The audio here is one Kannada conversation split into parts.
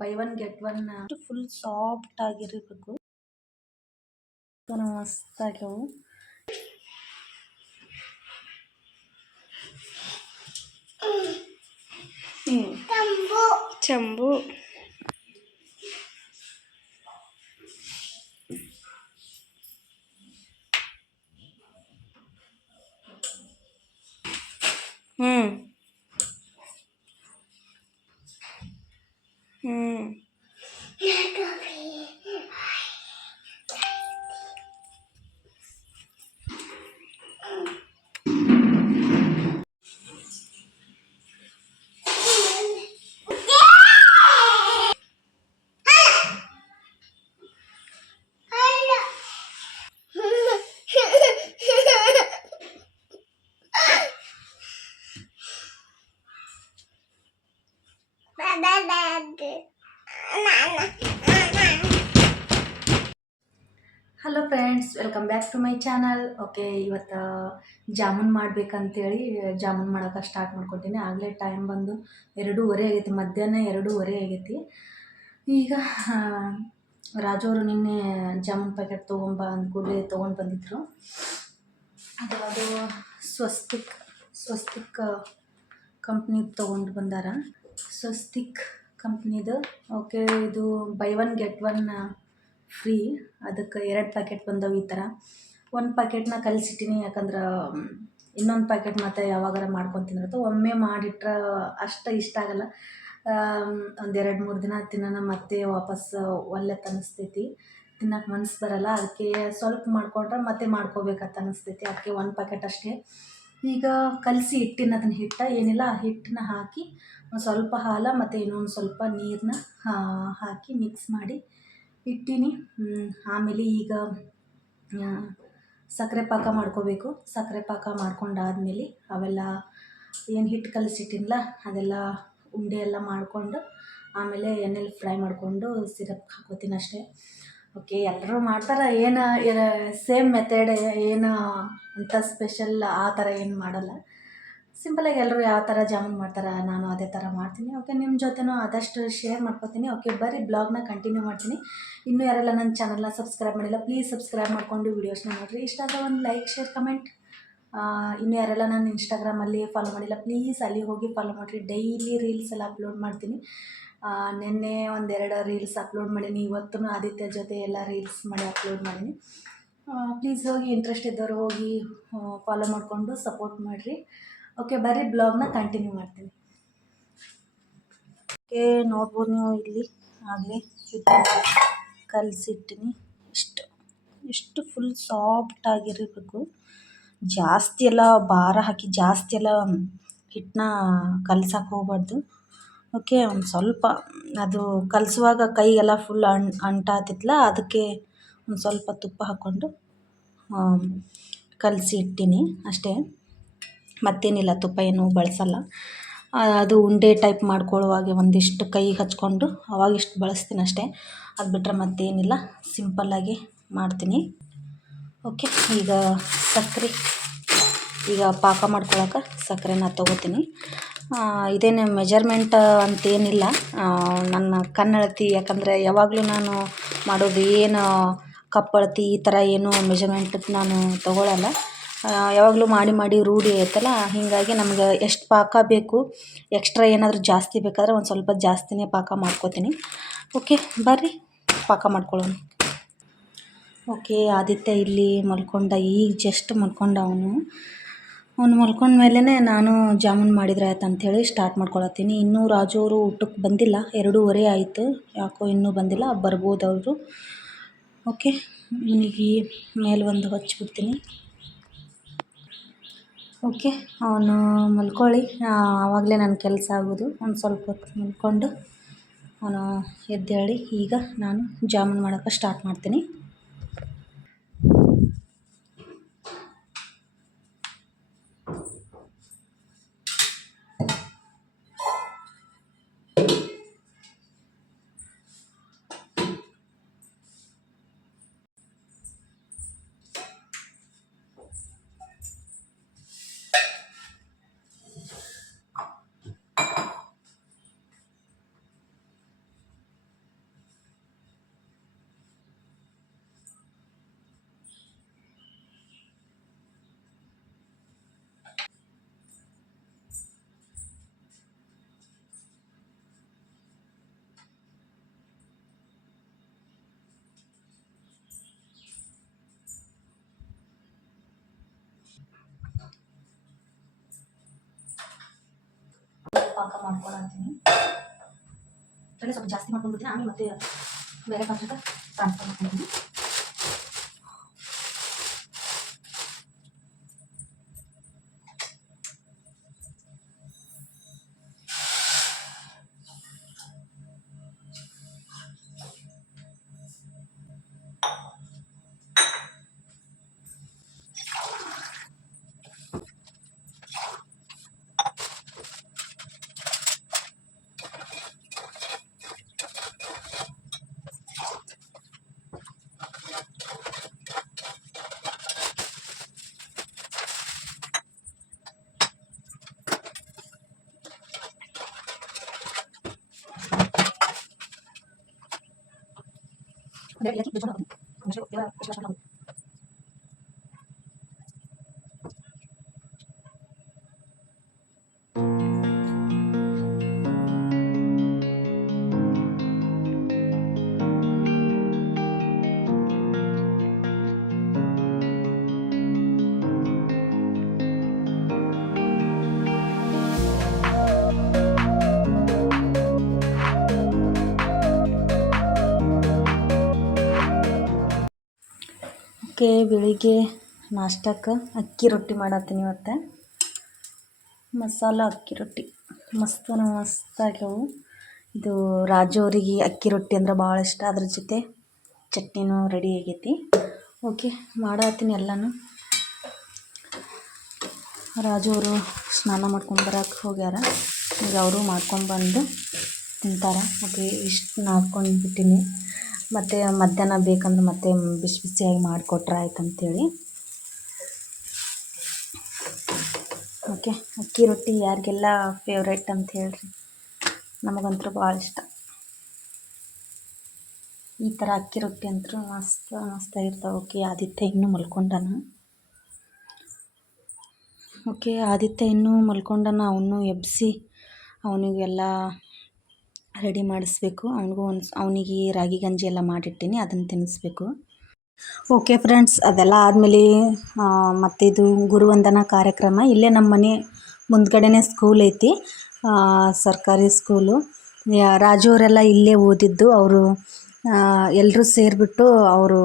By one get one full soft ಆಗಿರಬೇಕು. ಮಸ್ತಾಗ್ಯವು. ಚಂಬು hello friends, welcome back to my channel. Okay, ಇವತ್ತು ಜಾಮೂನ್ ಮಾಡ್ಬೇಕಂತೇಳಿ ಜಾಮೂನ್ ಮಾಡೋಕೆ ಸ್ಟಾರ್ಟ್ ಮಾಡ್ಕೊತೀನಿ. ಆಗಲೇ ಟೈಮ್ ಬಂದು 2:30 ಆಗೈತಿ, ಮಧ್ಯಾಹ್ನ 2:30 ಆಗೈತಿ. ಈಗ ರಾಜವರು ನಿನ್ನೆ ಜಾಮೂನ್ ಪ್ಯಾಕೆಟ್ ತೊಗೊಂಬ ಅಂದ ಕೂಡಲೇ ತೊಗೊಂಡು ಬಂದಿದ್ರು. ಅದು ಸ್ವಸ್ತಿಕ್ ಕಂಪ್ನಿದು ತೊಗೊಂಡು ಬಂದಾರ. ಸ್ವಸ್ತಿಕ್ ಕಂಪ್ನಿದು. ಓಕೆ, ಇದು by one get one free. ಅದಕ್ಕೆ 2 ಪ್ಯಾಕೆಟ್ ಬಂದವು. ಈ ಥರ ಒಂದು ಪ್ಯಾಕೆಟ್ನ ಕಲಿಸಿಟ್ಟಿನಿ, ಯಾಕಂದ್ರೆ ಇನ್ನೊಂದು ಪ್ಯಾಕೆಟ್ ಮತ್ತು ಯಾವಾಗಾರ ಮಾಡ್ಕೊತಿನ್ನಿರುತ್ತೆ. ಒಮ್ಮೆ ಮಾಡಿಟ್ರೆ ಅಷ್ಟು ಇಷ್ಟ ಆಗಲ್ಲ. ಒಂದು 2-3 ದಿನ ತಿನ್ನೋಣ ಮತ್ತೆ ವಾಪಸ್ ಒಲ್ಲೆತ್ ಅನ್ನಿಸ್ತೈತಿ, ತಿನ್ನೋಕೆ ಮನಸ್ಸು ಬರಲ್ಲ. ಅದಕ್ಕೆ ಸ್ವಲ್ಪ ಮಾಡ್ಕೊಂಡ್ರೆ ಮತ್ತೆ ಮಾಡ್ಕೋಬೇಕಂತ ಅನ್ನಿಸ್ತೈತಿ. ಅದಕ್ಕೆ 1 ಪ್ಯಾಕೆಟ್ ಅಷ್ಟೇ. ಈಗ ಕಲಸಿ ಇಟ್ಟಿನ ಅದನ್ನ ಹಿಟ್ಟ ಏನಿಲ್ಲ, ಆ ಹಿಟ್ಟನ್ನ ಹಾಕಿ ಒಂದು ಸ್ವಲ್ಪ ಹಾಲು ಮತ್ತು ಇನ್ನೊಂದು ಸ್ವಲ್ಪ ನೀರನ್ನ ಹಾಕಿ ಮಿಕ್ಸ್ ಮಾಡಿ ಇಟ್ಟೀನಿ. ಆಮೇಲೆ ಈಗ ಸಕ್ಕರೆ ಪಾಕ ಮಾಡ್ಕೋಬೇಕು. ಸಕ್ಕರೆ ಪಾಕ ಮಾಡ್ಕೊಂಡಾದ್ಮೇಲೆ ಅವೆಲ್ಲ ಏನು ಹಿಟ್ಟು ಕಲಸಿಟ್ಟಿನಲ್ಲ ಅದೆಲ್ಲ ಉಂಡೆ ಎಲ್ಲ ಮಾಡಿಕೊಂಡು ಆಮೇಲೆ ಎಣ್ಣೆಲಿ ಫ್ರೈ ಮಾಡಿಕೊಂಡು ಸಿರಪ್ ಹಾಕೋತೀನಿ ಅಷ್ಟೇ. ಓಕೆ, ಎಲ್ಲರೂ ಮಾಡ್ತಾರೆ, ಏನು ಸೇಮ್ ಮೆಥಡ್, ಏನು ಅಂತ ಸ್ಪೆಷಲ್ ಆ ಥರ ಏನು ಮಾಡಲ್ಲ. ಸಿಂಪಲಾಗಿ ಎಲ್ಲರೂ ಯಾವ ಥರ ಜಾಮೂನ್ ಮಾಡ್ತಾರೆ ನಾನು ಅದೇ ಥರ ಮಾಡ್ತೀನಿ. ಓಕೆ, ನಿಮ್ಮ ಜೊತೆನೂ ಆದಷ್ಟು ಶೇರ್ ಮಾಡ್ಕೊತೀನಿ. ಓಕೆ, ಬರೀ ಬ್ಲಾಗ್ನ ಕಂಟಿನ್ಯೂ ಮಾಡ್ತೀನಿ. ಇನ್ನೂ ಯಾರೆಲ್ಲ ನನ್ನ ಚಾನಲ್ನ ಸಬ್ಸ್ಕ್ರೈಬ್ ಮಾಡಿಲ್ಲ, ಪ್ಲೀಸ್ ಸಬ್ಸ್ಕ್ರೈಬ್ ಮಾಡಿಕೊಂಡು ವೀಡಿಯೋಸ್ನ ನೋಡಿರಿ. ಇಷ್ಟ ಆದರೆ ಒಂದು ಲೈಕ್, ಶೇರ್, ಕಮೆಂಟ್. ಇನ್ನೂ ಯಾರೆಲ್ಲ ನಾನು ಇನ್ಸ್ಟಾಗ್ರಾಮಲ್ಲಿ ಫಾಲೋ ಮಾಡಿಲ್ಲ, ಪ್ಲೀಸ್ ಅಲ್ಲಿ ಹೋಗಿ ಫಾಲೋ ಮಾಡಿರಿ. ಡೈಲಿ ರೀಲ್ಸ್ ಎಲ್ಲ ಅಪ್ಲೋಡ್ ಮಾಡ್ತೀನಿ. ನಿನ್ನೆ 1-2 ರೀಲ್ಸ್ ಅಪ್ಲೋಡ್ ಮಾಡೀನಿ. ಇವತ್ತು ಆದಿತ್ಯ ಜೊತೆ ಎಲ್ಲ ರೀಲ್ಸ್ ಮಾಡಿ ಅಪ್ಲೋಡ್ ಮಾಡೀನಿ. ಪ್ಲೀಸ್ ಹೋಗಿ ಇಂಟ್ರೆಸ್ಟ್ ಇದ್ದವರು ಹೋಗಿ ಫಾಲೋ ಮಾಡಿಕೊಂಡು ಸಪೋರ್ಟ್ ಮಾಡಿರಿ. ಓಕೆ, ಬರೀ ಬ್ಲಾಗ್ನ ಕಂಟಿನ್ಯೂ ಮಾಡ್ತೀನಿ. ಓಕೆ, ನೋಡ್ಬೋದು ನೀವು ಇಲ್ಲಿ ಆಗಲೇ ಕಲಸಿಟ್ಟಿನಿ. ಇಷ್ಟು ಫುಲ್ ಸಾಫ್ಟ್ ಆಗಿರಬೇಕು. ಜಾಸ್ತಿ ಎಲ್ಲ ಭಾರ ಹಾಕಿ ಜಾಸ್ತಿ ಎಲ್ಲ ಹಿಟ್ಟನ್ನ ಕಲ್ಸಕ್ಕೆ ಹೋಗ್ಬಾರ್ದು. ಓಕೆ, ಒಂದು ಸ್ವಲ್ಪ ಅದು ಕಲಸುವಾಗ ಕೈಗೆಲ್ಲ ಫುಲ್ ಅಂಟಾತಿತ್ತಲ್ಲ, ಅದಕ್ಕೆ ಒಂದು ಸ್ವಲ್ಪ ತುಪ್ಪ ಹಾಕ್ಕೊಂಡು ಕಲಸಿ ಇಟ್ಟೀನಿ ಅಷ್ಟೇ. ಮತ್ತೇನಿಲ್ಲ, ತುಪ್ಪ ಏನು ಬಳಸಲ್ಲ. ಅದು ಉಂಡೆ ಟೈಪ್ ಮಾಡ್ಕೊಳ್ಳುವಾಗ ಒಂದಿಷ್ಟು ಕೈಗೆ ಹಚ್ಕೊಂಡು ಅವಾಗಿಷ್ಟು ಬಳಸ್ತೀನಿ ಅಷ್ಟೇ. ಅದು ಬಿಟ್ಟರೆ ಮತ್ತೇನಿಲ್ಲ, ಸಿಂಪಲ್ಲಾಗಿ ಮಾಡ್ತೀನಿ. ಓಕೆ, ಈಗ ಸಕ್ಕರೆ, ಈಗ ಪಾಕ ಮಾಡ್ಕೊಳಕ್ಕೆ ಸಕ್ಕರೆನ ತೊಗೋತೀನಿ. ಇದೇನು ಮೆಜರ್ಮೆಂಟ್ ಅಂತೇನಿಲ್ಲ, ನನ್ನ ಕಣ್ಣಳತಿ. ಯಾಕಂದರೆ ಯಾವಾಗಲೂ ನಾನು ಮಾಡೋದು ಏನು ಕಪ್ಪಳತಿ ಈ ಥರ ಏನು ಮೆಜರ್ಮೆಂಟ್ ನಾನು ತೊಗೊಳಲ್ಲ. ಯಾವಾಗಲೂ ಮಾಡಿ ರೂಢಿ ಐತಲ್ಲ, ಹೀಗಾಗಿ ನಮ್ಗೆ ಎಷ್ಟು ಪಾಕ ಬೇಕು, ಎಕ್ಸ್ಟ್ರಾ ಏನಾದರೂ ಜಾಸ್ತಿ ಬೇಕಾದ್ರೆ ಒಂದು ಸ್ವಲ್ಪ ಜಾಸ್ತಿನೇ ಪಾಕ ಮಾಡ್ಕೋತೀನಿ. ಓಕೆ, ಬರ್ರಿ ಪಾಕ ಮಾಡ್ಕೊಳ್ಳೋಣ. ಓಕೆ, ಆದಿತ್ಯ ಇಲ್ಲಿ ಮಲ್ಕೊಂಡ, ಈಗ ಜಸ್ಟ್ ಮಲ್ಕೊಂಡ. ಅವನು ಮಲ್ಕೊಂಡ್ಮೇಲೆ ನಾನು ಜಾಮೂನ್ ಮಾಡಿದ್ರೆ ಆಯ್ತು ಅಂಥೇಳಿ ಸ್ಟಾರ್ಟ್ ಮಾಡ್ಕೊಳತ್ತೀನಿ. ಇನ್ನೂ ರಾಜು ಅವರು ಊಟಕ್ಕೆ ಬಂದಿಲ್ಲ, 2:30 ಆಯಿತು. ಯಾಕೋ ಇನ್ನೂ ಬಂದಿಲ್ಲ, ಬರ್ಬೋದು ಅವರು. ಓಕೆ, ಇವನಿಗೆ ಮೇಲೆ ಒಂದು ಹಚ್ಚಿಬಿಡ್ತೀನಿ. ಓಕೆ, ಅವನು ಮಲ್ಕೊಳ್ಳಿ, ಆವಾಗಲೇ ನನ್ನ ಕೆಲಸ ಆಗೋದು. ಒಂದು ಸ್ವಲ್ಪ ಹೊತ್ತು ಮಲ್ಕೊಂಡು ಅವನು ಎದ್ದೇಳಿ ಈಗ ನಾನು ಜಾಮೂನ್ ಮಾಡೋಕ್ಕೆ ಸ್ಟಾರ್ಟ್ ಮಾಡ್ತೀನಿ. ಪಾಕ ಮಾಡ್ಕೊಳತ್ತೀನಿ. ಅದರಲ್ಲಿ ಸ್ವಲ್ಪ ಜಾಸ್ತಿ ಮಾಡ್ಕೊಂಡ್ಬಿಡ್ತೀನಿ, ಆಮೇಲೆ ಮತ್ತೆ ಬೇರೆ ಪಾತ್ರಕ್ಕೆ ಟ್ರಾನ್ಸ್ಫರ್ ಮಾಡ್ಕೊತೀನಿ. ಓಕೆ, ಬೆಳಿಗ್ಗೆ ನಾಷ್ಟಕ್ಕೆ ಅಕ್ಕಿ ರೊಟ್ಟಿ ಮಾಡತ್ತೀನಿ. ಇವತ್ತು ಮಸಾಲ ಅಕ್ಕಿ ರೊಟ್ಟಿ ಮಸ್ತಾಗ್ಯವು. ಇದು ರಾಜು ಅವರಿಗೆ ಅಕ್ಕಿ ರೊಟ್ಟಿ ಅಂದ್ರೆ ಭಾಳ ಇಷ್ಟ. ಅದ್ರ ಜೊತೆ ಚಟ್ನಿನೂ ರೆಡಿ ಆಗೈತಿ. ಓಕೆ, ಮಾಡತ್ತೀನಿ ಎಲ್ಲನೂ. ರಾಜು ಅವರು ಸ್ನಾನ ಮಾಡ್ಕೊಂಬರಕ್ಕೆ ಹೋಗ್ಯಾರ. ಈಗ ಅವರು ಮಾಡ್ಕೊಂಬಂದು ತಿಂತಾರೆ. ಓಕೆ, ಇಷ್ಟು ಮಾಡ್ಕೊಂಡ್ಬಿಟ್ಟಿನಿ. ಮತ್ತು ಮಧ್ಯಾಹ್ನ ಬೇಕಂದ್ರೆ ಮತ್ತೆ ಬಿಸಿ ಬಿಸಿಯಾಗಿ ಮಾಡಿಕೊಟ್ರೆ ಆಯ್ತು ಅಂತೇಳಿ. ಓಕೆ, ಅಕ್ಕಿ ರೊಟ್ಟಿ ಯಾರಿಗೆಲ್ಲ ಫೇವ್ರೇಟ್ ಅಂತ ಹೇಳ್ರಿ, ನಮಗಂತೂ ಭಾಳ ಇಷ್ಟ. ಈ ಥರ ಅಕ್ಕಿ ರೊಟ್ಟಿ ಅಂತೂ ಮಸ್ತಾಗಿರ್ತಾವೆ. ಓಕೆ, ಆದಿತ್ಯ ಇನ್ನೂ ಮಲ್ಕೊಂಡಾನ. ಓಕೆ, ಆದಿತ್ಯ ಇನ್ನೂ ಮಲ್ಕೊಂಡಾನ. ಅವನು ಎಬ್ಬಿಸಿ ಅವನಿಗೆಲ್ಲ ರೆಡಿ ಮಾಡಿಸ್ಬೇಕು. ಅವನಿಗೆ ರಾಗಿ ಗಂಜಿ ಎಲ್ಲ ಮಾಡಿಟ್ಟಿನಿ, ಅದನ್ನು ತಿನ್ನಿಸ್ಬೇಕು. ಓಕೆ ಫ್ರೆಂಡ್ಸ್, ಅದೆಲ್ಲ ಆದಮೇಲೆ ಮತ್ತಿದು ಗುರುವಂದನಾ ಕಾರ್ಯಕ್ರಮ ಇಲ್ಲೇ ನಮ್ಮ ಮನೆ ಮುಂದ್ಗಡೆನೇ ಸ್ಕೂಲ್ ಐತಿ, ಸರ್ಕಾರಿ ಸ್ಕೂಲು. ರಾಜು ಅವರೆಲ್ಲ ಇಲ್ಲೇ ಓದಿದ್ದು. ಅವರು ಎಲ್ಲರೂ ಸೇರಿಬಿಟ್ಟು ಅವರು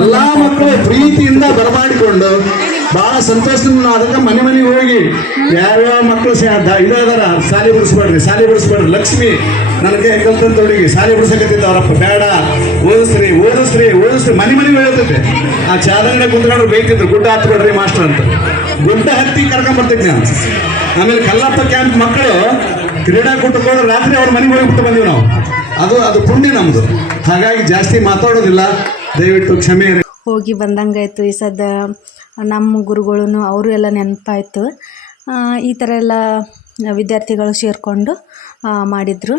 ಎಲ್ಲಾ ಮಕ್ಕಳು ಪ್ರೀತಿಯಿಂದ ಬರಮಾಡಿಕೊಂಡು ಬಹಳ ಸಂತೋಷದಿಂದ ಅದಕ್ಕೆ ಮನೆ ಮನೆಗೆ ಹೋಗಿ ಯಾವ್ಯಾವ ಮಕ್ಕಳು ಇದಾದಾರ ಸಾಲಿ ಬಿಡಿಸ್ಬೇಡ್ರಿ ಲಕ್ಷ್ಮಿ ನನಗೆ ಕಲ್ತಂತವಳಿಗೆ ಸಾಲಿ ಬಿಡಿಸಕತ್ತಿದ್ದ ಅವರಪ್ಪ ಬೇಡ ಓದಿಸ್ರಿ ಮನೆ ಮನೆಗೆ ಹೇಳ್ತೈತೆ. ಆ ಚಾದಂಗಡೆ ಕುಂತ್ಕೊಂಡ್ರು ಬೈತಿದ್ರು ಗುಡ್ಡ ಹತ್ಬೇಡ್ರಿ ಮಾಸ್ಟರ್ ಅಂತ. ಗುಡ್ಡ ಹತ್ತಿ ಕರ್ಕೊಂಡ್ ಬರ್ತಿದ್ವಿ ನಾವು. ಆಮೇಲೆ ಕಲ್ಲಪ್ಪ ಕ್ಯಾಂಪ್ ಮಕ್ಕಳು ಕ್ರೀಡಾಕೂಟಕ್ಕೆ ಹೋದ್ರೆ ರಾತ್ರಿ ಅವ್ರ ಮನೆಗೆ ಹೋಗ್ಬಿಟ್ಟು ಬಂದೀವಿ ನಾವು. ಅದು ಪುಣ್ಯ ನಮ್ದು. ಹಾಗಾಗಿ ಜಾಸ್ತಿ ಮಾತಾಡೋದಿಲ್ಲ, ದಯವಿಟ್ಟು ಕ್ಷಮೆ. ಹೋಗಿ ಬಂದಂಗಾಯ್ತು. ಈ ಸದ್ದ ನಮ್ಮ ಗುರುಗಳು ಅವರು ಎಲ್ಲ ನೆನಪಾಯಿತು. ಈ ಥರ ಎಲ್ಲ ವಿದ್ಯಾರ್ಥಿಗಳು ಸೇರಿಕೊಂಡು ಮಾಡಿದರು.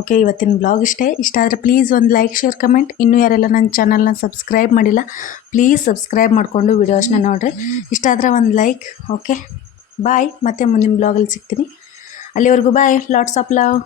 ಓಕೆ, ಇವತ್ತಿನ ಬ್ಲಾಗ್ ಇಷ್ಟ ಆದರೆ ಪ್ಲೀಸ್ ಒಂದು ಲೈಕ್, ಶೇರ್, ಕಮೆಂಟ್. ಇನ್ನೂ ಯಾರೆಲ್ಲ ನನ್ನ ಚಾನಲ್ನ ಸಬ್ಸ್ಕ್ರೈಬ್ ಮಾಡಿಲ್ಲ ಪ್ಲೀಸ್ ಸಬ್ಸ್ಕ್ರೈಬ್ ಮಾಡಿಕೊಂಡು ವಿಡಿಯೋಸ್ನ ನೋಡಿರಿ. ಇಷ್ಟ ಆದರೆ ಒಂದು ಲೈಕ್. ಓಕೆ, ಬಾಯ್. ಮತ್ತೆ ಮುಂದಿನ ಬ್ಲಾಗಲ್ಲಿ ಸಿಗ್ತೀನಿ. ಅಲ್ಲಿವರೆಗೂ ಬಾಯ್. Lots of love.